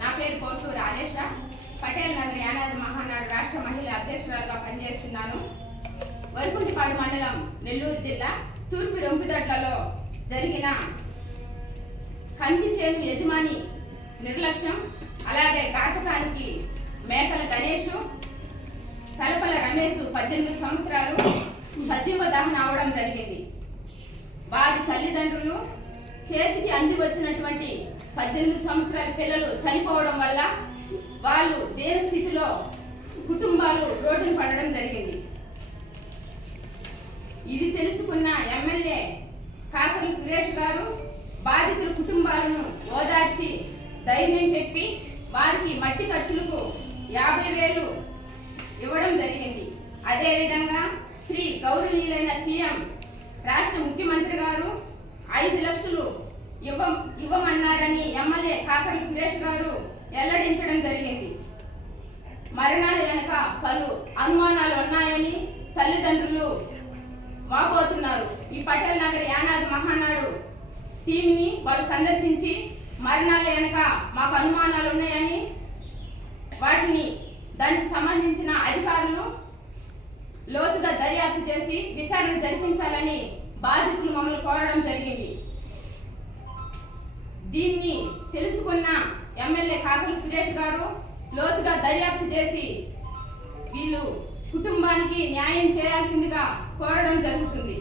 నా పేరు కోటూరు రాజేష పటేల్ నగర్ యానాది మహానాడు రాష్ట్ర మహిళా అధ్యక్షురాలుగా పనిచేస్తున్నాను. వరికుంటిపాడు మండలం నెల్లూరు జిల్లా తూర్పు రొంపిదొడ్లలో జరిగిన కంది చేను యజమాని నిర్లక్ష్యం అలాగే ఘాతకానికి మేకల గణేష్ తలపల రమేష్ పద్దెనిమిది సంవత్సరాలు చేతికి అంది వచ్చినటువంటి పద్దెనిమిది సంవత్సరాల పిల్లలు చనిపోవడం వల్ల వాళ్ళు దేహస్థితిలో కుటుంబాలు రోడ్డు పడడం జరిగింది. ఇది తెలుసుకున్న ఎమ్మెల్యే కాకరు సురేష్ గారు బాధితుల కుటుంబాలను ఓదార్చి ధైర్యం చెప్పి వారికి మట్టి ఖర్చులకు యాభై వేలు ఇవ్వడం జరిగింది. అదేవిధంగా శ్రీ గౌరవనీయులైన సీఎం రాష్ట్ర ముఖ్యమంత్రి గారు ఐదు లక్షలు ఇవ్వ ఇవ్వమన్నారని ఎమ్మెల్యే కాకరి సురేష్ గారు వెల్లడించడం జరిగింది. మరణాల వెనక పలు అనుమానాలు ఉన్నాయని తల్లిదండ్రులు వాపోతున్నారు. ఈ పటేల్ నగర్ యానాది మహానాడు టీంని వాళ్ళు సందర్శించి మరణాల వెనక మాకు అనుమానాలు ఉన్నాయని వాటిని దానికి సంబంధించిన అధికారులు లోతుగా దర్యాప్తు చేసి విచారణ జరిపించాలని బాధితులు మమ్మల్ని కోరడం జరిగింది. దీన్ని తెలుసుకున్న ఎమ్మెల్యే కాకల సురేష్ గారు లోతుగా దర్యాప్తు చేసి వీళ్ళు కుటుంబానికి న్యాయం చేయాల్సిందిగా కోరడం జరుగుతుంది.